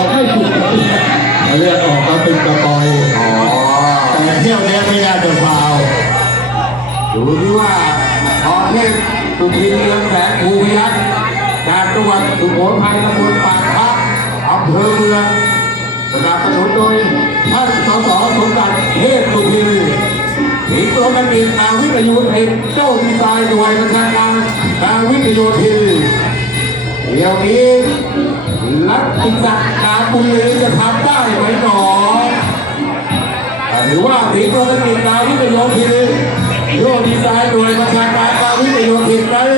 อกไม่ถูกเลือดออกมาเป็นกระปอยแต่เที่ยวนี้ไม่น่าจะฟาวดูที่ว่าพอเทพสุทินเรืองแสงภูมิยักษ์จากจังหวัดสุโขทัยตำบลปากพระอำเภอเมืองสนับสนุนโดยท่านสสสมบัติเทพสุทินถีตัวกันเองนาวิกโยธินเจ้าดีไซน์หน่วยประชาการนาวิกโยธินเดี๋ยวนี้รัฐอิสระการบุรีจะทำได้ไหมหนอหรือว่าถีตัวกันเองนาวิกโยธินโยดีไซน์หน่วยประชาการนาวิกโยธินนั้น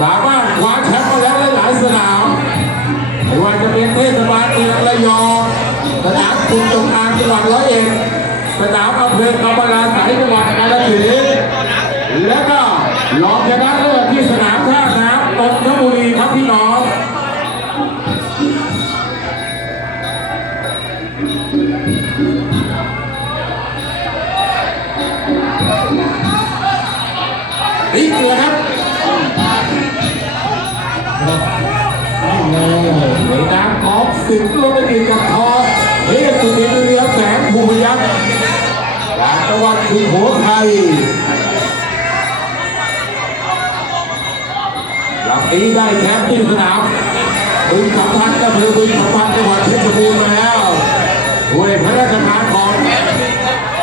สามารถคว้าแชมป์มาแล้วหลายสนามไม่ว่าจะเป็นเทศบาลเมืองระยองสนามคุณจงอางจังหวัดร้อยเอ็ดสนามอำเภอกำมะลาไสจังหวัดกาฬสินธุ์และก็รองชนะเลิศที่สนามท่าน้ำนนทบุรีครับพี่น้องนี่เกลือครับในน้ำของสิบโลเมตรกับทอเทพสุทินเรืองแสงภูมิยักษ์จากจังหวัดสุโขทัยหลังนี้ได้แชมป์ที่สนามบึงสัมพันธ์อำเภอบึงสัมพันธ์จังหวัดเพชรบูรณ์มาแล้วด้วยพระราชทานของ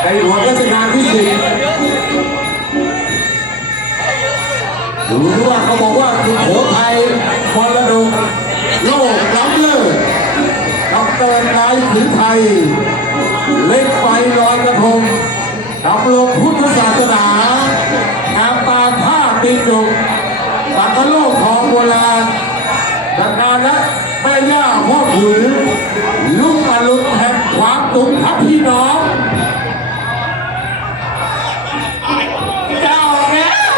ในหลวงรัชกาลที่10ดูว่าเขาบอกว่าสุโขทัยมรดกโลกล้ำเลิศกับเตินนายถึงไทยเล็กไฟลอยกระทงกับโลกพุทธศาสนาแอบตาผ้าติดจุกสังฆโลกของโบราณจากการและแม่ย่าพ่อผืนลูกอรุณแห่งความตุกครับพี่น้องเจ้าแล้ว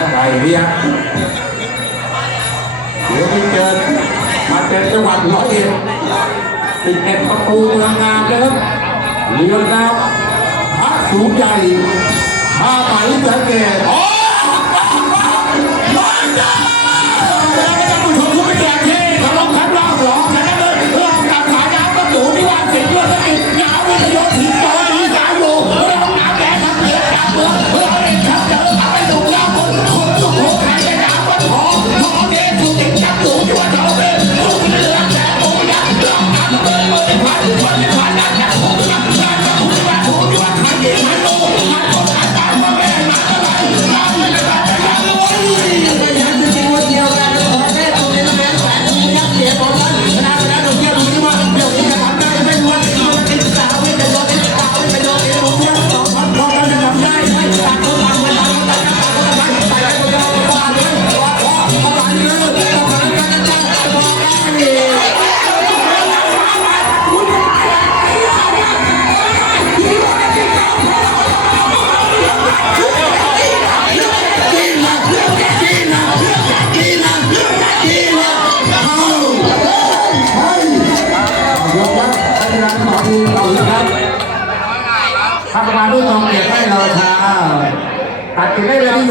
อะไรเนี่ยเดี๋ยวไปเจอมาเป็นจังหวัดร้อยเอ็ด11ประตูเมืองงามนะครับเรือนาวพระสูงใหญ่ผ้าไหมสังเกตโอ้มาจ้าแล้วก็จะผู้ชมผู้เป็นแขกที่เขาลงคัดรอบสองชนะเลิศรอบการขายน้ำประตูที่ว่าสิงห์ยอดสกิดยาววิทยุถึงต่อดีสายอยู่เราน้ำแดงทำเลือดการเมืองเราเองครับเจอเอาไปดูแล้วคนสุโขทัยได้น้ำมันหอมหอมเด็ดสุดจริงจังสูงที่ว่าเราเป็นลูกเรือแต่โอ้ยเราน้ำเบอร์เลยผ่านผ่านผ่านน้ำน้ำผมน้ำน้ำน้ำผมว่าผมที่ว่าใครเย็นไม่รู้ใครคนอาจารย์มาแม่มาอะไรน้ำไม่ได้น้ำโอ้ยไม่อยากจะจริงว่าเดียวกันขอแค่ตรงนี้นะแม่แสนผมยักเสียตอนนั้นชนะแล้วเราเที่ยวดูที่ว่าเดี๋ยวจะทำได้ไม่รู้ว่ามันเป็นสาวไม่เป็นโดนเป็นสาวไม่เป็นโดนเป็นผมยักสองพันพอกันจะทำได้ไม่ต่างคนต่างเวลาต่างกันต่างกันไปไปก็ว่าเลยว่าอะไรเลยต่างกันกันจะบอกได้ถ้ามาด้วยตรงเกียรติไม่รอช้าตัดเก็บได้เลยที่